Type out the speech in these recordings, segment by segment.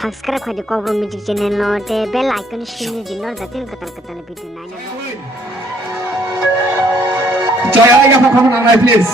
subscribe khaji Cobra Music channel no te bell icon shini dinor datin katal video nai Joy Alaga perform online please.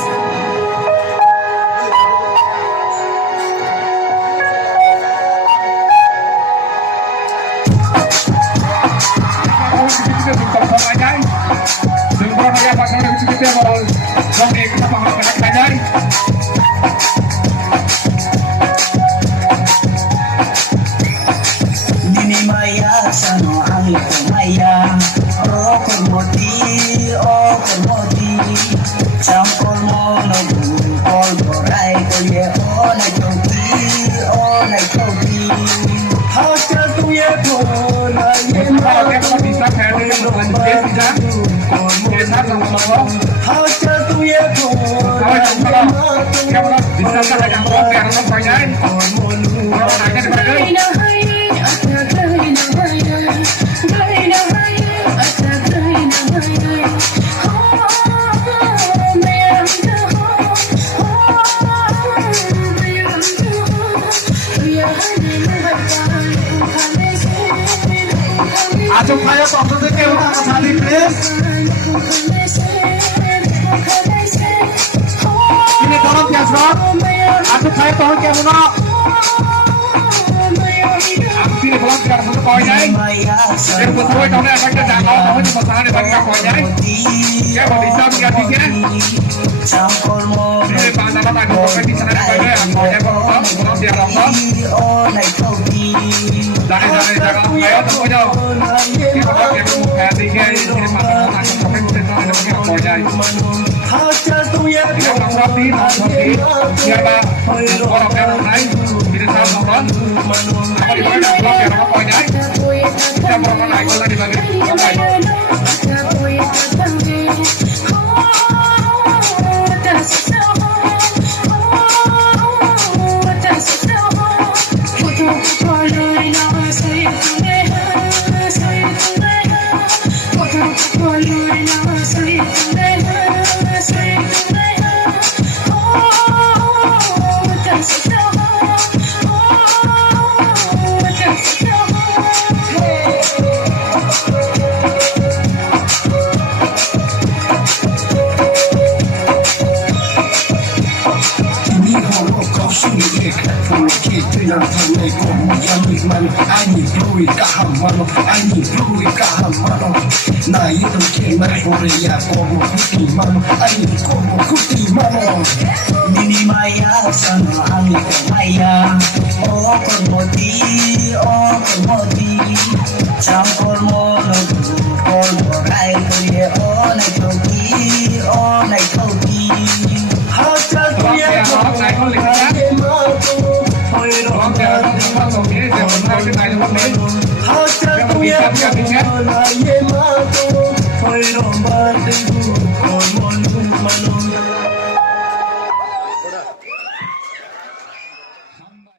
Aduh kaya kok ke utak sekali please. Ini tolong ya Bro. Aduh kaya tolong ke utak. Aku sini tolong ke utak koi nhai. Để một thôi trong này anh đã lo nó nhưng mà sao để bạn gặp koi nhai. Cái bọn đi sao đi ăn đi nhé. Đây bạn đã bạn có cái đi sang đây đây ăn koi nhai con nó tiền lòng đó. Đây đây kaya tolong nhau. Cái bọn nó cái một cái đi nghe đi mà nó ăn không cái tên nó cái koi nhai. Cái bọn nó tí nhà ba có làm cái này thì sao nó đó. Apa di mana blok ya apa poinnya? Kita mau naik lagi lagi. Hãy subscribe cho kênh Ghiền Mì Gõ để không bỏ lỡ những video hấp dẫn.